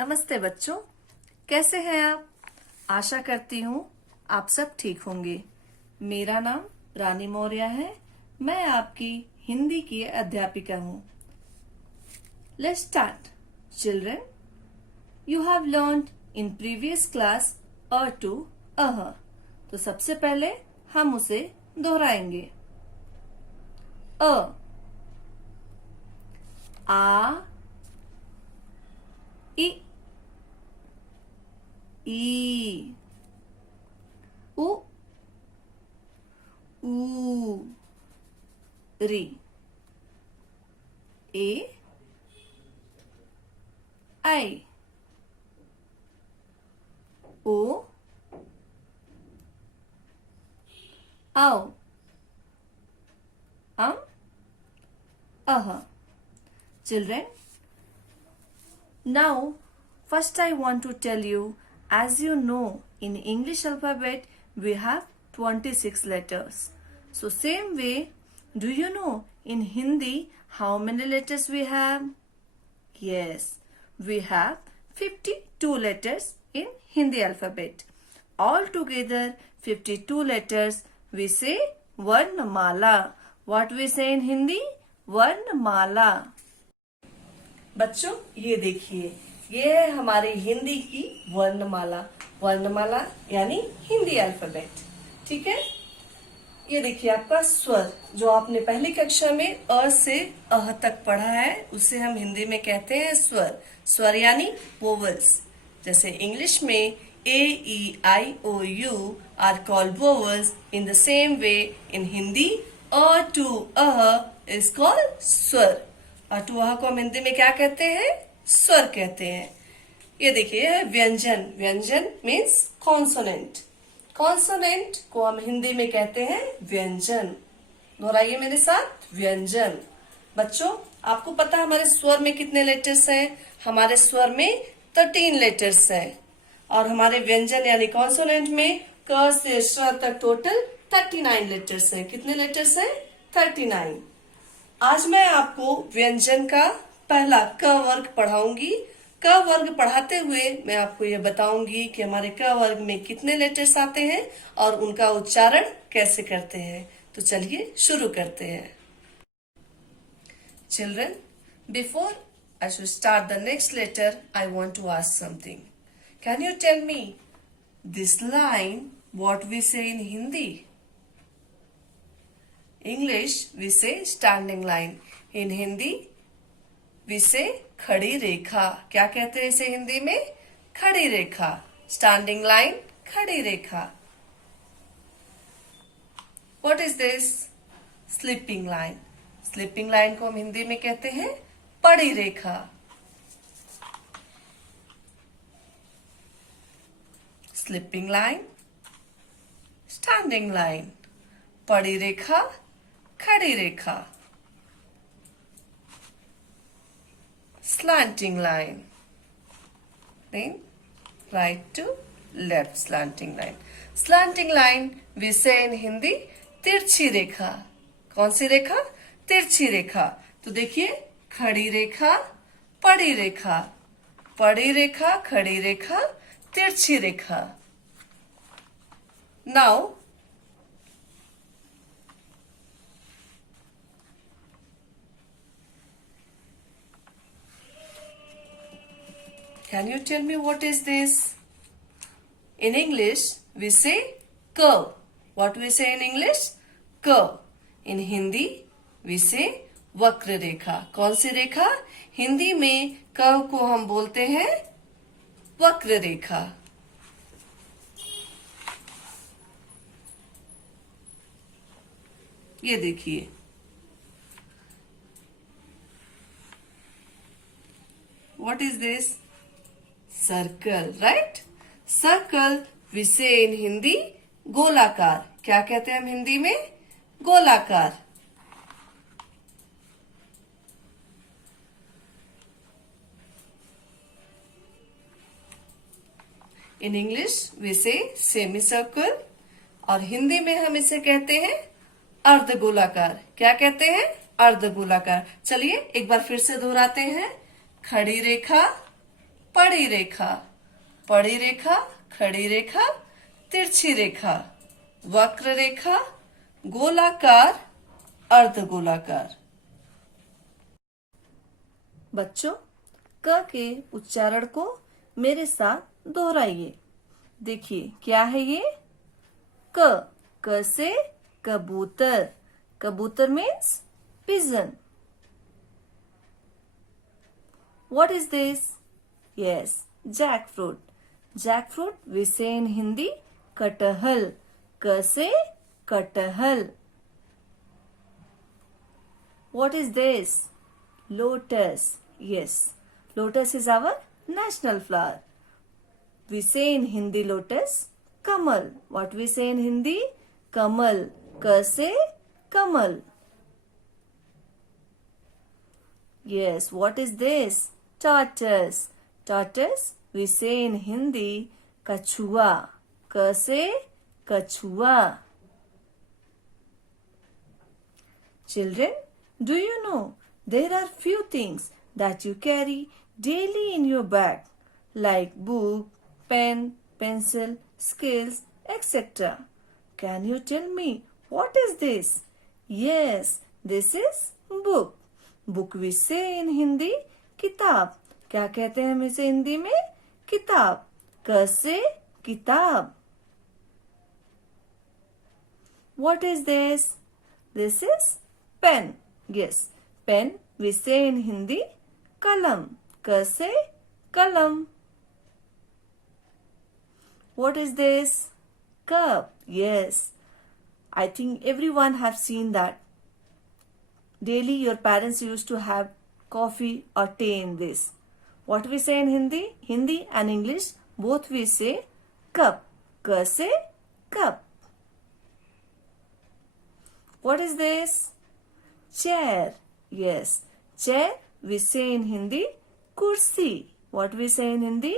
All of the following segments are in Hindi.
नमस्ते बच्चों, कैसे हैं आप? आशा करती हूँ आप सब ठीक होंगे। मेरा नाम रानी मौर्य है। मैं आपकी हिंदी की अध्यापिका हूँ। Let's start. Children, you have learned in previous class अ टू अह। तो सबसे पहले हम उसे दोहराएंगे। अ, आ, इ, ई, उ, ऊ, री, ए, आई, ओ, आओ, अम, अह। Children, now first I want to tell you, as you know, in English alphabet we have 26 letters. So same way, do you know in Hindi how many letters we have? Yes, we have 52 letters in Hindi alphabet. Altogether 52 letters we say Varnamala. What we say in Hindi? Varnamala. बच्चों, ये देखिए, ये है हमारी हिंदी की वर्णमाला। वर्णमाला यानी हिंदी अल्फाबेट। ठीक है। ये देखिए आपका स्वर, जो आपने पहली कक्षा में अ से अह तक पढ़ा है, उसे हम हिंदी में कहते हैं स्वर। स्वर यानी वोवल्स। जैसे इंग्लिश में A, E, I, O, U are called vowels, in the same way in Hindi अ टू अह इज कॉल्ड स्वर। अटुआ को हम हिंदी में क्या कहते हैं? स्वर कहते हैं। ये देखिए व्यंजन। व्यंजन मीन्स कॉन्सोनेंट। कॉन्सोनेंट को हम हिंदी में कहते हैं व्यंजन। दोहराइए मेरे साथ, व्यंजन। बच्चों, आपको पता है हमारे स्वर में कितने लेटर्स हैं? हमारे स्वर में 13 लेटर्स हैं। और हमारे व्यंजन यानी कॉन्सोनेंट में क से श तक टोटल 39 लेटर्स हैं। कितने लेटर्स हैं? 39। आज मैं आपको व्यंजन का पहला क वर्ग पढ़ाऊंगी। क वर्ग पढ़ाते हुए मैं आपको यह बताऊंगी कि हमारे क वर्ग में कितने लेटर्स आते हैं और उनका उच्चारण कैसे करते हैं। तो चलिए शुरू करते हैं। Children, before I should start the next letter, I want to ask something. Can you tell me this line what we say in Hindi? English we say standing line. In Hindi we say खड़ी रेखा। क्या कहते हैं इसे हिंदी में? खड़ी रेखा। Standing line, खड़ी रेखा। What is this? Sleeping line. Sleeping line को हम हिंदी में कहते हैं पड़ी रेखा। Sleeping line, standing line, पड़ी रेखा, खड़ी रेखा। Slanting line, then right to left slanting line. Slanting line we say in Hindi तिरछी रेखा। कौन सी रेखा? तिरछी रेखा। तो देखिए, खड़ी रेखा, पड़ी रेखा, पड़ी रेखा, खड़ी रेखा, तिरछी रेखा। Now can you tell me what is this? In English, we say curve. What we say in English? Curve. In Hindi, we say वक्र रेखा। कौन सी रेखा? हिंदी में कर्व को हम बोलते हैं वक्र रेखा। ये देखिए, what is this? Circle, right? Circle we say in Hindi गोलाकार। क्या कहते हैं हम हिंदी में? गोलाकार। In English we say semi circle, और हिंदी में हम इसे कहते हैं अर्धगोलाकार। क्या कहते हैं? अर्धगोलाकार। चलिए एक बार फिर से दोहराते हैं। खड़ी रेखा, पड़ी रेखा, पड़ी रेखा, खड़ी रेखा, तिरछी रेखा, वक्र रेखा, गोलाकार, अर्धगोलाकार। बच्चों, क के उच्चारण को मेरे साथ दोहराइए। देखिए क्या है ये? क से कबूतर, कबूतर means pigeon. What is this? Yes, jackfruit. Jackfruit we say in Hindi कटहल, क से कटहल। What is this? Lotus. Yes, lotus is our national flower. We say in Hindi lotus, Kamal. What we say in Hindi? कमल, क से कमल। Yes, what is this? Tortoise. Tortoise we say in Hindi कछुआ, क से कछुआ। Children, do you know there are few things that you carry daily in your bag like book, pen, pencil, scales, etc. Can you tell me what is this? Yes, this is book. Book we say in Hindi किताब। क्या कहते हैं हम इसे हिंदी में? किताब, क से किताब। What is this? This is pen. Yes, pen we say in Hindi कलम, क से कलम। What is this? Cup. Yes, I think everyone have seen that. Daily your parents used to have coffee or tea in this. What we say in Hindi? Hindi and English both we say cup, क से cup. What is this? Chair. Yes, chair we say in Hindi kursi. What we say in Hindi?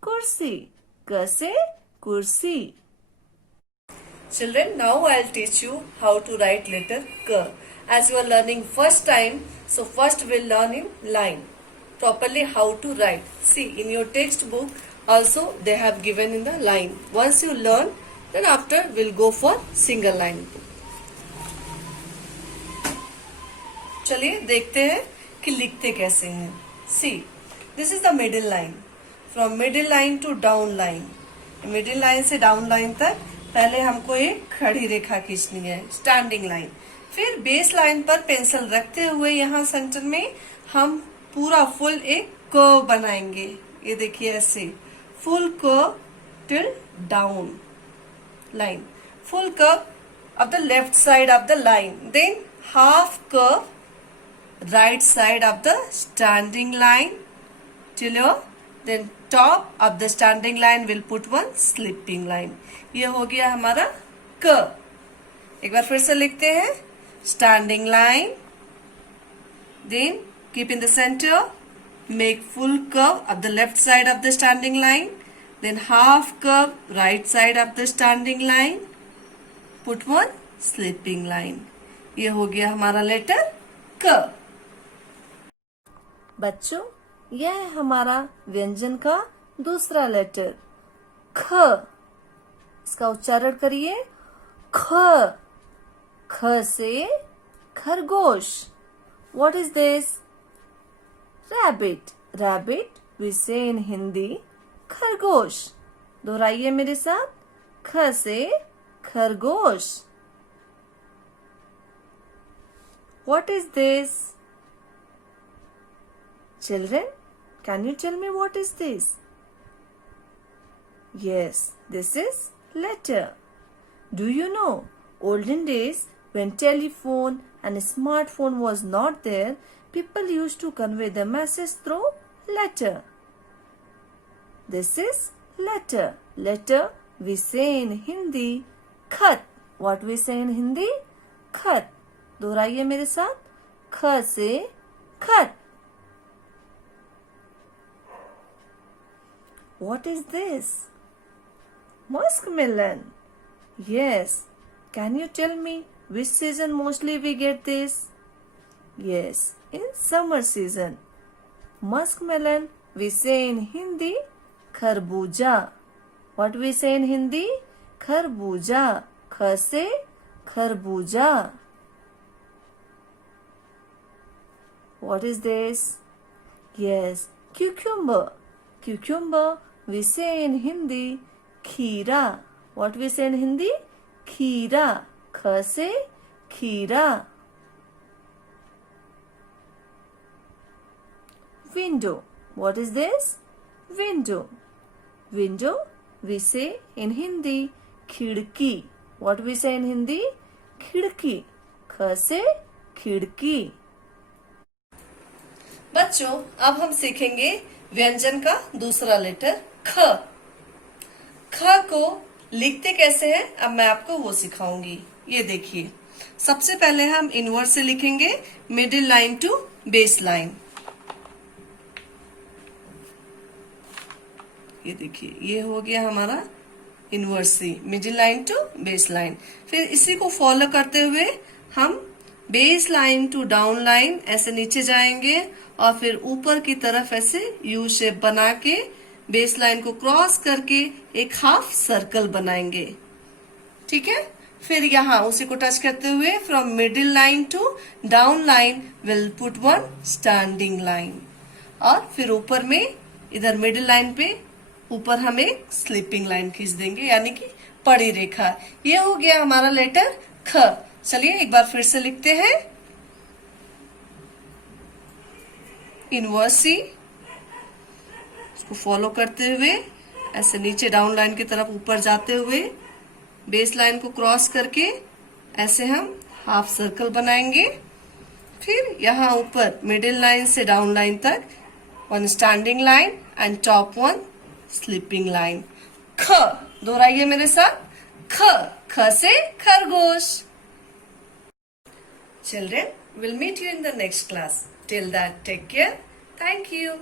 Kursi, क से kursi. Children, now I'll teach you how to write letter K. As you are learning first time, so first we'll learn in line. Properly how to write. See, in your textbook also they have given in the line. Once you learn, then after we'll go for single line. चलिए देखते हैं कि लिखते कैसे हैं. See, this is the middle line. From middle line to down line. Middle line से डाउन लाइन तक पहले हमको एक खड़ी रेखा खींचनी है, स्टैंडिंग लाइन. फिर बेस लाइन पर पेंसिल रखते हुए यहाँ सेंटर में हम पूरा फुल एक कर्व बनाएंगे. ये देखिए ऐसे full curve till down line, full curve of the left side of the line, than half curve right side of the standing line till your then top of the standing line will put one slipping line. ये हो गया हमारा क. एक बार फिर से लिखते हैं. Standing line, then keep in the center, make full curve of the left side of the standing line, then half curve right side of the standing line, put one slipping line. ये हो गया हमारा लेटर क. बच्चों, यह है हमारा व्यंजन का दूसरा लेटर ख. इसका उच्चारण करिए. ख. ख से खरगोश. What is this? Rabbit. Rabbit we say in Hindi खरगोश. दोहराइए मेरे साथ. ख से खरगोश. What is this? Children, can you tell me what is this? Yes, this is letter. Do you know, olden days when telephone and smartphone was not there, people used to convey the message through letter. This is letter. Letter we say in Hindi खत. What we say in Hindi? खत. दोहराइए मेरे साथ. ख से खत. What is this? Muskmelon. Yes. Can you tell me which season mostly we get this? Yes, in summer season. Muskmelon we say in Hindi खरबूजा. What we say in Hindi? खरबूजा. ख से खरबूजा. What is this? Yes, cucumber. Cucumber, we say in Hindi खीरा. What we say in Hindi? खीरा. ख से खीरा. Window. What is this? Window. Window, we say in Hindi खिड़की. What we say in Hindi? खिड़की. ख से खिड़की. बच्चों, अब हम सीखेंगे व्यंजन का दूसरा लेटर ख. ख को लिखते कैसे हैं अब मैं आपको वो सिखाऊंगी. ये देखिए, सबसे पहले हम इनवर्स से लिखेंगे middle line to base line. ये देखिए, ये हो गया हमारा इनवर्सी middle line to base line. फिर इसी को फॉलो करते हुए हम base line to down line ऐसे नीचे जाएंगे और फिर ऊपर की तरफ ऐसे यू शेप बना के बेस लाइन को क्रॉस करके एक हाफ सर्कल बनाएंगे. ठीक है. फिर यहाँ उसी को टच करते हुए from middle line to down line will put one standing line. और फिर ऊपर में इधर मिडिल लाइन पे ऊपर हम एक स्लीपिंग लाइन खींच देंगे, यानी कि पड़ी रेखा. ये हो गया हमारा लेटर ख. चलिए एक बार फिर से लिखते हैं. इनवर्सी इसको फॉलो करते हुए ऐसे नीचे डाउन लाइन की तरफ ऊपर जाते हुए बेस लाइन को क्रॉस करके ऐसे हम हाफ सर्कल बनाएंगे. फिर यहाँ ऊपर मिडिल लाइन से डाउन लाइन तक one standing line and top one sleeping line. ख. दोहराइए मेरे साथ. ख. ख से खरगोश. Children, we'll meet you in the next class. Till that, take care. Thank you.